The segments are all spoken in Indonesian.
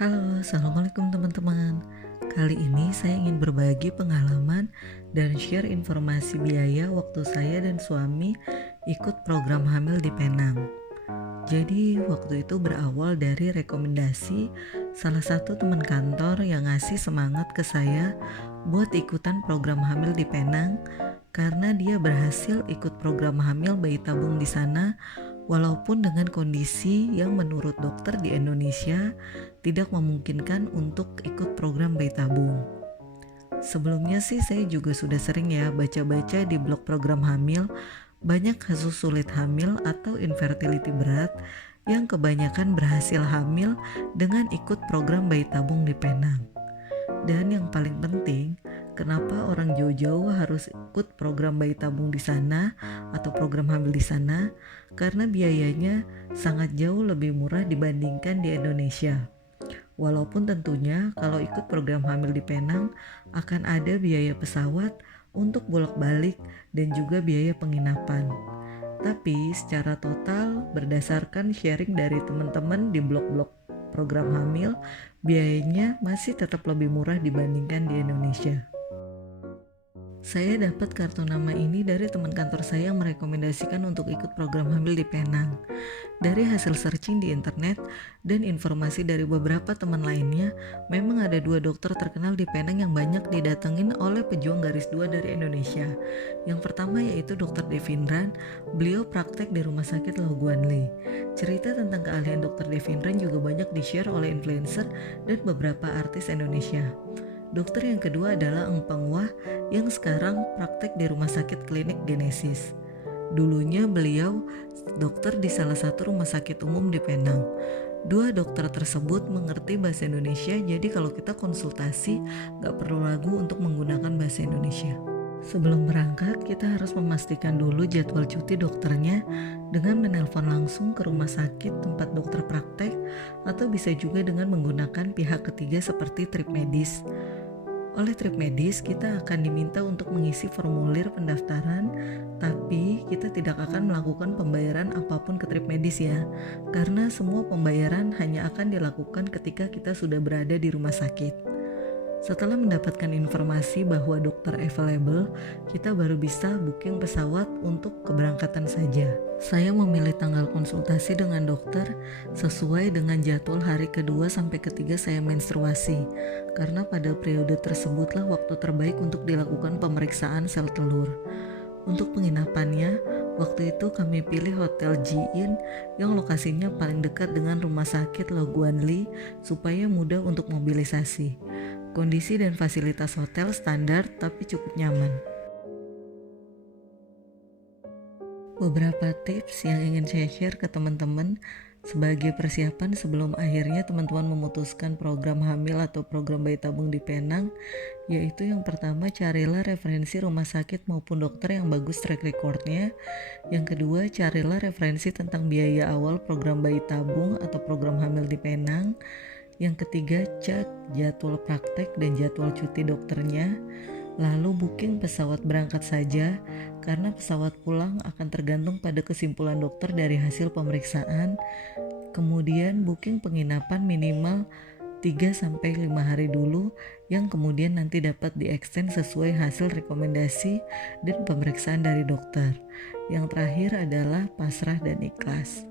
Halo, Assalamualaikum teman-teman. Kali ini saya ingin berbagi pengalaman dan share informasi biaya waktu saya dan suami ikut program hamil di Penang. Jadi waktu itu berawal dari rekomendasi salah satu teman kantor yang ngasih semangat ke saya buat ikutan program hamil di Penang karena dia berhasil ikut program hamil bayi tabung di sana walaupun dengan kondisi yang menurut dokter di Indonesia tidak memungkinkan untuk ikut program bayi tabung. Sebelumnya sih saya juga sudah sering ya baca-baca di blog program hamil banyak kasus sulit hamil atau infertility berat yang kebanyakan berhasil hamil dengan ikut program bayi tabung di Penang. Dan yang paling penting, kenapa orang jauh-jauh harus ikut program bayi tabung di sana atau program hamil di sana? Karena biayanya sangat jauh lebih murah dibandingkan di Indonesia. Walaupun tentunya kalau ikut program hamil di Penang akan ada biaya pesawat untuk bolak-balik dan juga biaya penginapan. Tapi secara total berdasarkan sharing dari teman-teman di blog-blog program hamil, biayanya masih tetap lebih murah dibandingkan di Indonesia. Saya dapat kartu nama ini dari teman kantor saya yang merekomendasikan untuk ikut program hamil di Penang. Dari hasil searching di internet dan informasi dari beberapa teman lainnya, memang ada 2 dokter terkenal di Penang yang banyak didatengin oleh pejuang garis 2 dari Indonesia. Yang pertama yaitu Dr. Devindran, beliau praktek di Rumah Sakit Loh Guan Li. Cerita tentang keahlian Dr. Devindran juga banyak di-share oleh influencer dan beberapa artis Indonesia. Dokter yang kedua adalah Eng Peng Wah yang sekarang praktek di Rumah Sakit Klinik Genesis. Dulunya beliau dokter di salah satu rumah sakit umum di Penang. 2 dokter tersebut mengerti bahasa Indonesia, jadi kalau kita konsultasi gak perlu ragu untuk menggunakan bahasa Indonesia. Sebelum berangkat, kita harus memastikan dulu jadwal cuti dokternya dengan menelpon langsung ke rumah sakit tempat dokter praktek atau bisa juga dengan menggunakan pihak ketiga seperti trip medis. Oleh trip medis, kita akan diminta untuk mengisi formulir pendaftaran, tapi kita tidak akan melakukan pembayaran apapun ke trip medis ya, karena semua pembayaran hanya akan dilakukan ketika kita sudah berada di rumah sakit. Setelah mendapatkan informasi bahwa dokter available, kita baru bisa booking pesawat untuk keberangkatan saja. Saya memilih tanggal konsultasi dengan dokter sesuai dengan jadwal hari kedua sampai ketiga saya menstruasi, karena pada periode tersebutlah waktu terbaik untuk dilakukan pemeriksaan sel telur. Untuk penginapannya, waktu itu kami pilih Hotel Ji-in yang lokasinya paling dekat dengan Rumah Sakit Loh Guan Li supaya mudah untuk mobilisasi. Kondisi dan fasilitas hotel standar tapi cukup nyaman. Beberapa tips yang ingin saya share ke teman-teman sebagai persiapan sebelum akhirnya teman-teman memutuskan program hamil atau program bayi tabung di Penang, yaitu yang pertama, carilah referensi rumah sakit maupun dokter yang bagus track recordnya. Yang kedua, carilah referensi tentang biaya awal program bayi tabung atau program hamil di Penang. Yang ketiga, cek jadwal praktek dan jadwal cuti dokternya. Lalu booking pesawat berangkat saja, karena pesawat pulang akan tergantung pada kesimpulan dokter dari hasil pemeriksaan. Kemudian booking penginapan minimal 3-5 hari dulu, yang kemudian nanti dapat di-extend sesuai hasil rekomendasi dan pemeriksaan dari dokter. Yang terakhir adalah pasrah dan ikhlas.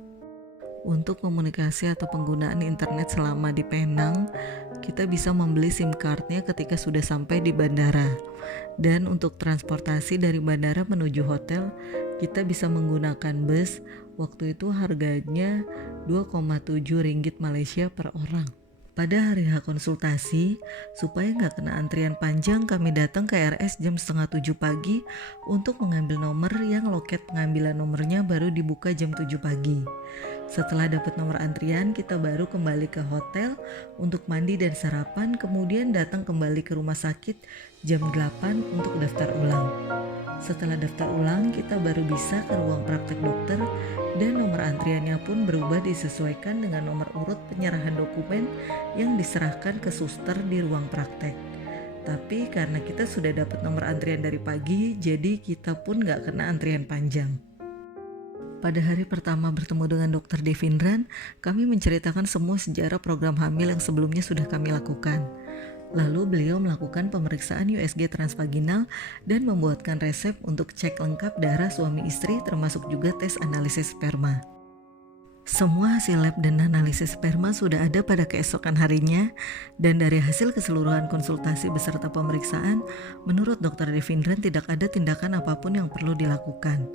Untuk komunikasi atau penggunaan internet selama di Penang, kita bisa membeli SIM cardnya ketika sudah sampai di bandara. Dan untuk transportasi dari bandara menuju hotel, kita bisa menggunakan bus. Waktu itu harganya 2,7 ringgit Malaysia per orang. Pada hari H konsultasi, supaya nggak kena antrian panjang, kami datang ke RS jam 6:30 pagi untuk mengambil nomor yang loket pengambilan nomornya baru dibuka jam 7 pagi. Setelah dapat nomor antrian, kita baru kembali ke hotel untuk mandi dan sarapan, kemudian datang kembali ke rumah sakit jam 8 untuk daftar ulang. Setelah daftar ulang, kita baru bisa ke ruang praktek dokter dan nomor antriannya pun berubah disesuaikan dengan nomor urut penyerahan dokumen yang diserahkan ke suster di ruang praktek. Tapi karena kita sudah dapat nomor antrian dari pagi, jadi kita pun gak kena antrian panjang. Pada hari pertama bertemu dengan Dr. Devindran, kami menceritakan semua sejarah program hamil yang sebelumnya sudah kami lakukan. Lalu beliau melakukan pemeriksaan USG transvaginal dan membuatkan resep untuk cek lengkap darah suami istri termasuk juga tes analisis sperma. Semua hasil lab dan analisis sperma sudah ada pada keesokan harinya, dan dari hasil keseluruhan konsultasi beserta pemeriksaan, menurut Dr. Devindran tidak ada tindakan apapun yang perlu dilakukan.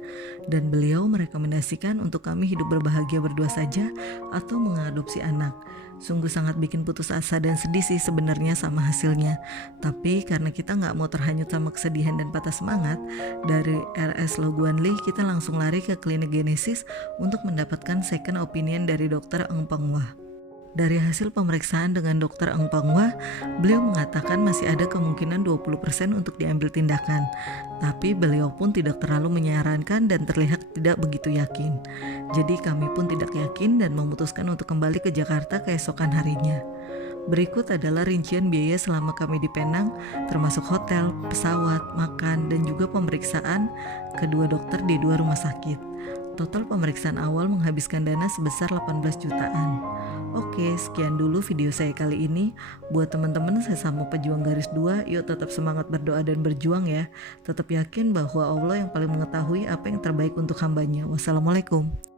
Dan beliau merekomendasikan untuk kami hidup berbahagia berdua saja atau mengadopsi anak. Sungguh sangat bikin putus asa dan sedih sih sebenarnya sama hasilnya. Tapi karena kita nggak mau terhanyut sama kesedihan dan patah semangat, dari RS Loguanli kita langsung lari ke klinik genesis untuk mendapatkan second opinion dari Dr. Eng Pengwah. Dari hasil pemeriksaan dengan Dr. Eng Pengwah, beliau mengatakan masih ada kemungkinan 20% untuk diambil tindakan. Tapi beliau pun tidak terlalu menyarankan dan terlihat tidak begitu yakin. Jadi kami pun tidak yakin dan memutuskan untuk kembali ke Jakarta keesokan harinya. Berikut adalah rincian biaya selama kami di Penang, termasuk hotel, pesawat, makan, dan juga pemeriksaan kedua dokter di 2 rumah sakit. Total pemeriksaan awal menghabiskan dana sebesar 18 jutaan. Oke, sekian dulu video saya kali ini. Buat teman-teman sesama pejuang garis 2, yuk tetap semangat berdoa dan berjuang ya. Tetap yakin bahwa Allah yang paling mengetahui apa yang terbaik untuk hambanya. Wassalamualaikum.